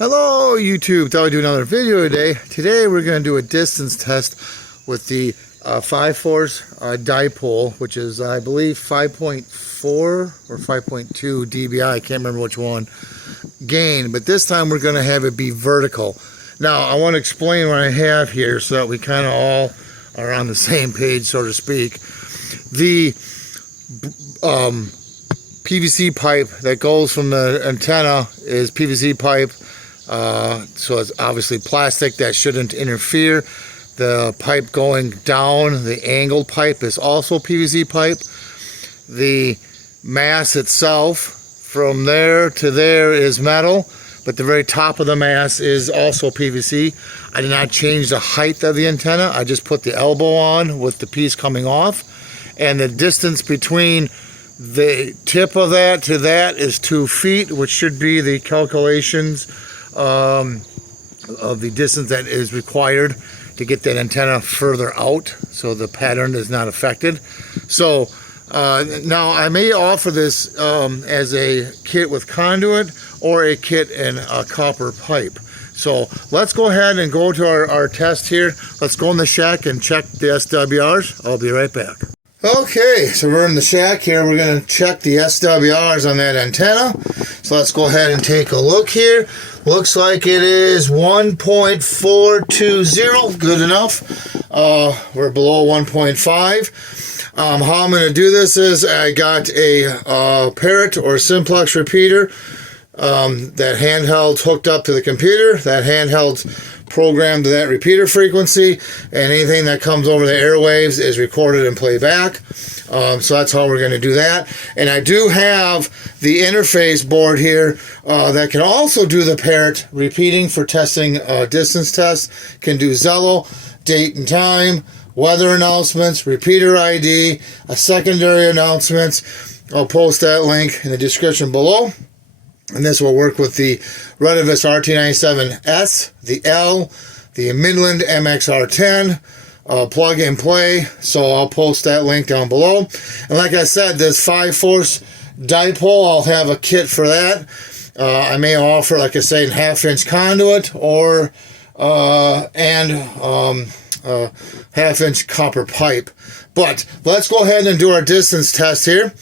Hello YouTube, thought I'd do another video today. Today we're going to do a distance test with the 5-force dipole, which is I believe 5.4 or 5.2 dBi, I can't remember which one, gain, but this time we're going to have it be vertical. Now I want to explain what I have here so that we kind of all are on the same page, so to speak. The PVC pipe that goes from the antenna is PVC pipe. So it's obviously plastic, that shouldn't interfere. The pipe going down, the angled pipe, is also PVC pipe. The mass itself from there to there is metal, but the very top of the mass is also PVC. I did not change the height of the antenna. I just put the elbow on with the piece coming off, and the distance between the tip of that to that is 2 feet, which should be the calculations of the distance that is required to get that antenna further out so the pattern is not affected. So now I may offer this as a kit with conduit or a kit in a copper pipe. So let's go ahead and go to our test here. Let's go in the shack and check the SWRs. I'll be right back. Okay, so we're in the shack here. We're going to check the SWRs on that antenna. So let's go ahead and take a look here. Looks like it is 1.420, good enough. We're below 1.5. How I'm going to do this is I got a Parrot or simplex repeater, that handheld hooked up to the computer. That handheld's programmed to that repeater frequency, and anything that comes over the airwaves is recorded and played back. So that's how we're going to do that. And I do have the interface board here that can also do the Parrot repeating for testing distance tests. Can do Zello, date and time, weather announcements, repeater ID, a secondary announcements. I'll post that link in the description below. And this will work with the Retevis RT97S, the L, the Midland MXR10, plug and play. So I'll post that link down below. And like I said, this 5-force dipole, I'll have a kit for that. I may offer, like I say, a 1/2-inch conduit or half-inch copper pipe. But let's go ahead and do our distance test here.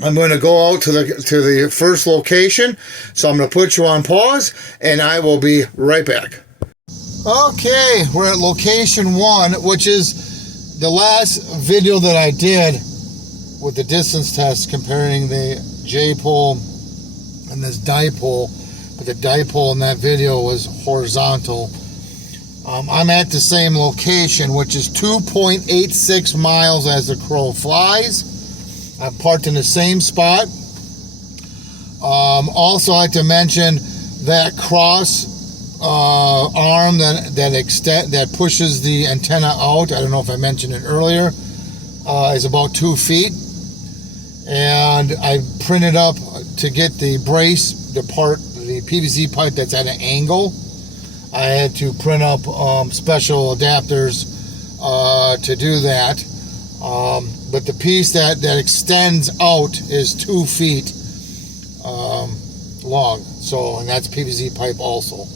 I'm going to go out to the first location, so I'm going to put you on pause, and I will be right back. Okay, we're at location 1, which is the last video that I did with the distance test comparing the J-pole and this dipole, but the dipole in that video was horizontal. I'm at the same location, which is 2.86 miles as the crow flies. I'm parked in the same spot. Also, I'd like to mention that cross arm that pushes the antenna out. I don't know if I mentioned it earlier. Is about 2 feet, and I printed up to get the brace, the PVC pipe that's at an angle. I had to print up special adapters to do that. But the piece that extends out is 2 feet long. So, and that's PVC pipe also.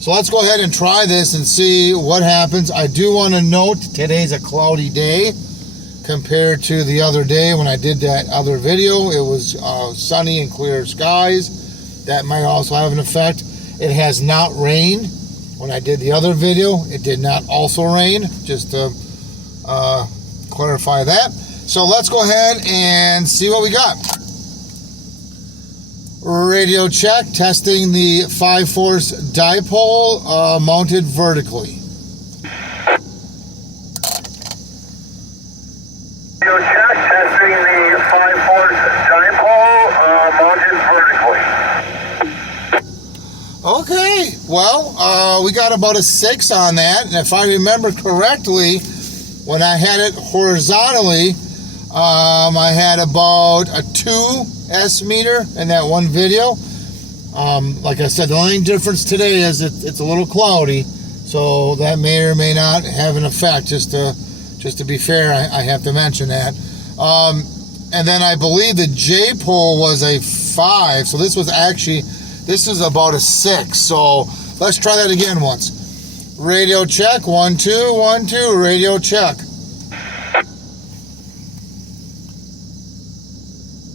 So let's go ahead and try this and see what happens. I do want to note today's a cloudy day compared to the other day when I did that other video. It was sunny and clear skies. That might also have an effect. It has not rained. When I did the other video, it did not also rain. Just to clarify that. So let's go ahead and see what we got. Radio check, testing the 5-force dipole mounted vertically. Radio check, testing the 5-force dipole mounted vertically. Okay, well, we got about a 6 on that, and if I remember correctly, when I had it horizontally, I had about a 2S meter in that one video. Like I said, the only difference today is it's a little cloudy, so that may or may not have an effect. Just to be fair, I have to mention that. And then I believe the J-pole was a 5, so this was actually This is about a 6. So let's try that again once. Radio check, 1 2 1 2. Radio check.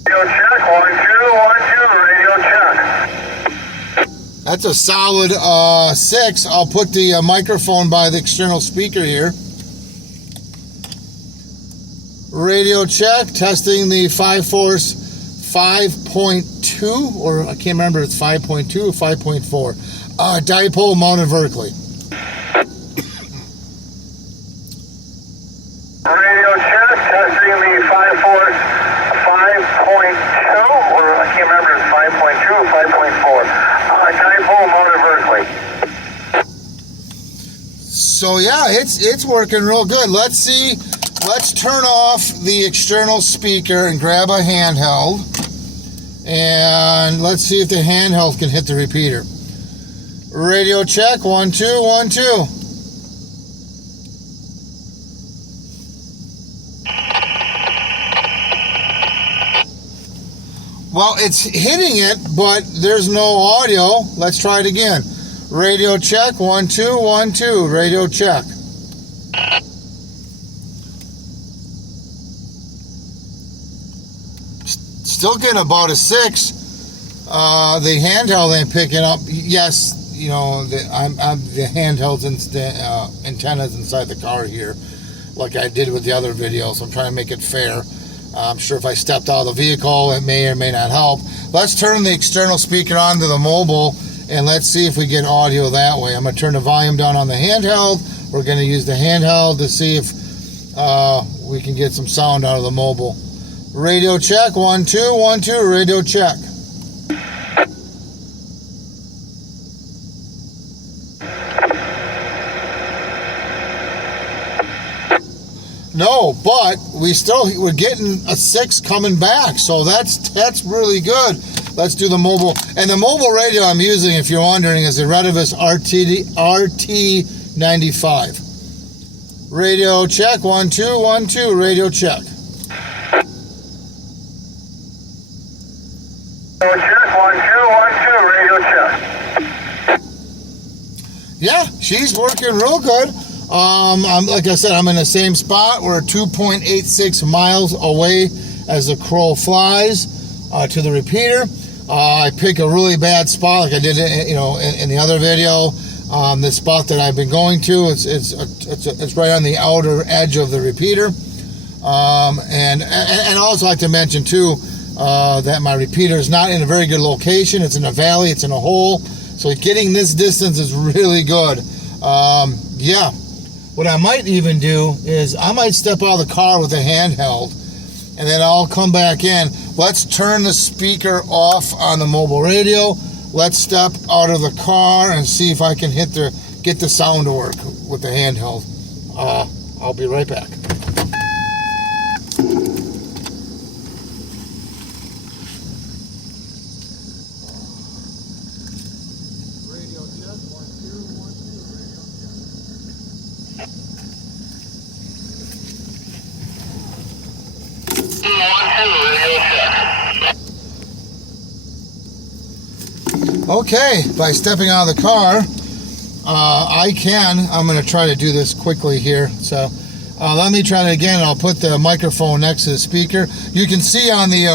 Radio check, 1 2 1 2. Radio check. That's a solid 6. I'll put the microphone by the external speaker here. Radio check, testing the 5-force 5.2, or I can't remember if it's 5.2 or 5.4. Dipole mounted vertically. Radio check, testing the 5-force 5.2, or I can't remember if it's 5.2 or 5.4. Dipole mounted vertically. So yeah, it's working real good. Let's see. Let's turn off the external speaker and grab a handheld. And let's see if the handheld can hit the repeater. Radio check, 1 2 1 2. Well, it's hitting it, but there's no audio. Let's try it again. Radio check, 1 2 1 2. Radio check. Still getting about a 6. The handheld ain't picking up. Yes, you know, the handheld's antennas inside the car here, like I did with the other video. So I'm trying to make it fair. I'm sure if I stepped out of the vehicle, it may or may not help. Let's turn the external speaker on to the mobile, and let's see if we get audio that way. I'm going to turn the volume down on the handheld. We're going to use the handheld to see if we can get some sound out of the mobile. Radio check, 1 2 1 2. Radio check. No, but we're getting a 6 coming back, so that's really good. Let's do the mobile, and the mobile radio I'm using, if you're wondering, is the Retevis RT97S. Radio check, 1 2 1 2. Radio check. Radio check, 1 2 1 2. Radio check. Yeah, she's working real good. Like I said, I'm in the same spot. We're 2.86 miles away as the crow flies to the repeater. I pick a really bad spot, like I did, in the other video. The spot that I've been going to, it's right on the outer edge of the repeater. And I also like to mention too that my repeater is not in a very good location. It's in a valley. It's in a hole. So getting this distance is really good. Yeah. What I might even do is I might step out of the car with a handheld, and then I'll come back in. Let's turn the speaker off on the mobile radio. Let's step out of the car and see if I can get the sound to work with the handheld. I'll be right back. Radio check, 1 2 1 2. Radio check. Okay, by stepping out of the car, I'm going to try to do this quickly here. So let me try it again. I'll put the microphone next to the speaker. You can see on the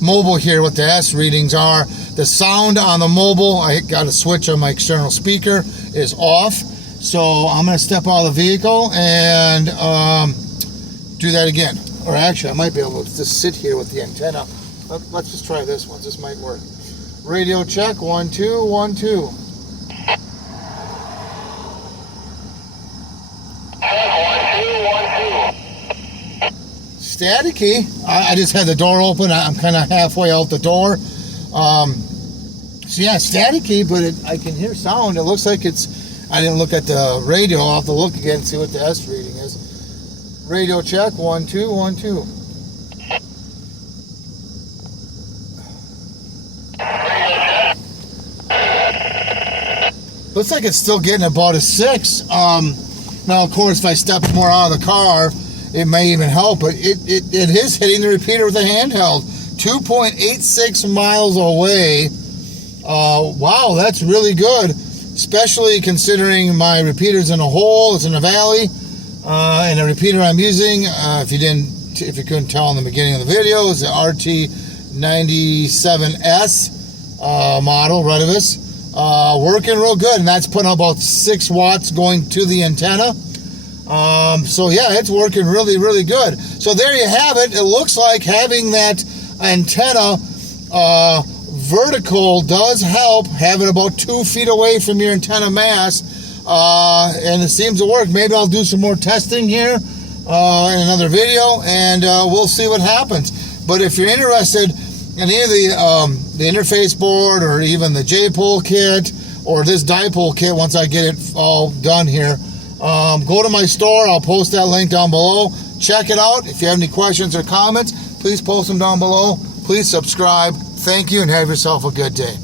mobile here what the S readings are. The sound on the mobile, I got a switch on my external speaker, is off. So I'm going to step out of the vehicle and do that again. Or actually, I might be able to just sit here with the antenna. Let's just try this one. This might work. Radio check, 1 2 1 2. Staticky. I just had the door open. I'm kind of halfway out the door. So yeah, staticky, but I can hear sound. It looks like it's. I didn't look at the radio. I'll have to look again and see what the S reading is. Radio check, 1 2 1 2. Looks like it's still getting about a 6. Now, of course, if I step more out of the car, it may even help, but it is hitting the repeater with a handheld. 2.86 miles away, Wow, that's really good, especially considering my repeater's in a hole, it's in a valley, and the repeater I'm using, if you couldn't tell in the beginning of the video, is the RT97S model, Retevis, working real good, and that's putting about 6 watts going to the antenna. So yeah, it's working really, really good. So there you have it. It looks like having that antenna vertical does help, have it about 2 feet away from your antenna mass, and it seems to work. Maybe I'll do some more testing here in another video, and we'll see what happens. But if you're interested in any of the interface board, or even the J-pole kit, or this dipole kit, once I get it all done here, go to my store. I'll post that link down below. Check it out. If you have any questions or comments, please post them down below. Please subscribe. Thank you, and have yourself a good day.